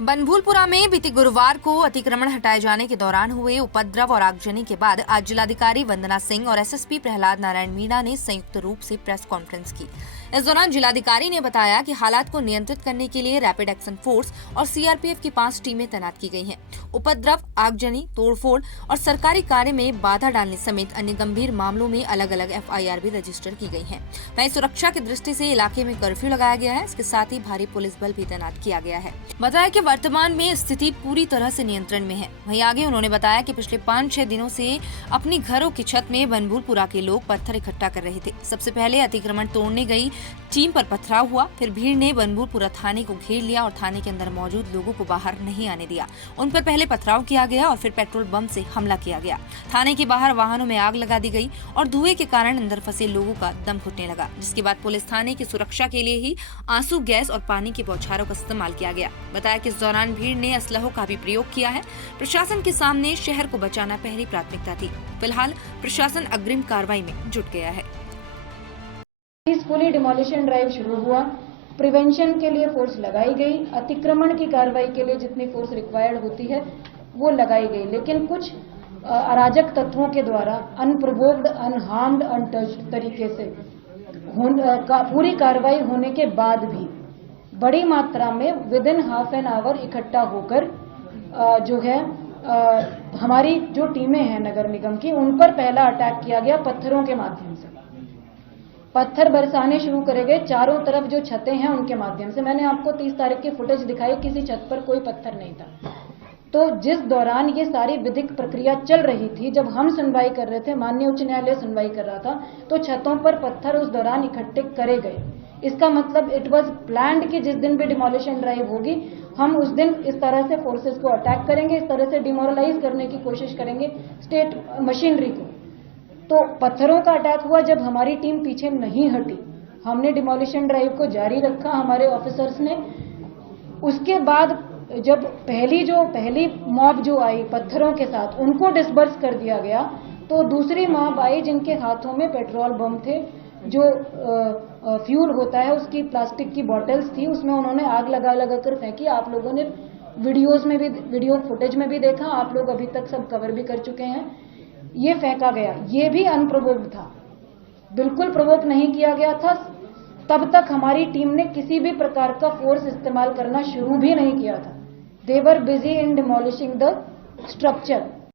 बनभूलपुरा में बीते गुरुवार को अतिक्रमण हटाए जाने के दौरान हुए उपद्रव और आगजनी के बाद आज जिलाधिकारी वंदना सिंह और एसएसपी प्रहलाद नारायण मीणा ने संयुक्त रूप से प्रेस कॉन्फ्रेंस की। इस दौरान जिलाधिकारी ने बताया कि हालात को नियंत्रित करने के लिए रैपिड एक्शन फोर्स और सीआरपीएफ की 5 टीमें तैनात की गई हैं। उपद्रव, आगजनी, तोड़फोड़ और सरकारी कार्य में बाधा डालने समेत अन्य गंभीर मामलों में अलग अलग एफआईआर भी रजिस्टर की गई है। वहीं सुरक्षा की दृष्टि से इलाके में कर्फ्यू लगाया गया है। इसके साथ ही भारी पुलिस बल भी तैनात किया गया है। बताया कि वर्तमान में स्थिति पूरी तरह से नियंत्रण में है। वहीं आगे उन्होंने बताया कि पिछले 5-6 दिनों से अपनी घरों की छत में बनभूलपुरा के लोग पत्थर इकट्ठा कर रहे थे। सबसे पहले अतिक्रमण तोड़ने गई टीम पर पथराव हुआ, फिर भीड़ ने बनभूलपुरा थाने को घेर लिया और थाने के अंदर मौजूद लोगों को बाहर नहीं आने दिया। उन पर पहले पथराव किया गया और फिर पेट्रोल बम से हमला किया गया। थाने के बाहर वाहनों में आग लगा दी गई और धुएं के कारण अंदर फंसे लोगों का दम घुटने लगा, जिसके बाद पुलिस थाने की सुरक्षा के लिए ही आंसू गैस और पानी की बौछारों का इस्तेमाल किया गया। बताया कि इस दौरान भीड़ ने असलहों का भी प्रयोग किया है। प्रशासन के सामने शहर को बचाना पहली प्राथमिकता थी। फिलहाल प्रशासन अग्रिम कार्रवाई में जुट गया है। पीसफुली डिमोलिशन ड्राइव शुरू हुआ। प्रिवेंशन के लिए फोर्स लगाई गई। अतिक्रमण की कार्रवाई के लिए जितनी फोर्स रिक्वायर्ड होती है वो लगाई गई, लेकिन कुछ अराजक तत्वों के द्वारा अनप्रोवोक्ड, अनहार्म्ड, अनटच्ड तरीके से पूरी कार्रवाई होने के बाद भी बड़ी मात्रा में with in half an hour इकट्ठा होकर जो है हमारी जो टीमें हैं नगर निगम की, उन पर पहला अटैक किया गया पत्थरों के माध्यम से। पत्थर बरसाने शुरू करे गए चारों तरफ, जो छतें हैं उनके माध्यम से। मैंने आपको 30 तारीख की फुटेज दिखाई, किसी छत पर कोई पत्थर नहीं था। तो जिस दौरान ये सारी विधिक प्रक्रिया चल रही थी, जब हम सुनवाई कर रहे थे, माननीय उच्च न्यायालय सुनवाई कर रहा था, तो छतों पर पत्थर उस दौरान इकट्ठे करे गए। इसका मतलब इट वाज प्लान्ड कि जिस दिन भी डिमोलिशन ड्राइव होगी हम उस दिन इस तरह से फोर्सेस को अटैक करेंगे, इस तरह से डिमोरलाइज करने की कोशिश करेंगे स्टेट मशीनरी को। तो पत्थरों का अटैक हुआ जब हमारी टीम पीछे नहीं हटी, हमने डिमोलिशन ड्राइव को जारी रखा हमारे ऑफिसर्स ने। उसके बाद जब पहली मॉब जो आई पत्थरों के साथ, उनको डिस्बर्स कर दिया गया, तो दूसरी मॉब आई जिनके हाथों में पेट्रोल बम थे, जो फ्यूल होता है उसकी प्लास्टिक की बॉटल्स थी, उसमें उन्होंने आग लगा कर फेंकी। आप लोगों ने वीडियो फुटेज में भी देखा, आप लोग अभी तक सब कवर भी कर चुके हैं। ये फेंका गया, ये भी अनप्रोवोक्ड था, बिल्कुल प्रोवोक नहीं किया गया था। तब तक हमारी टीम ने किसी भी प्रकार का फोर्स इस्तेमाल करना शुरू भी नहीं किया था। They were busy in demolishing the structure.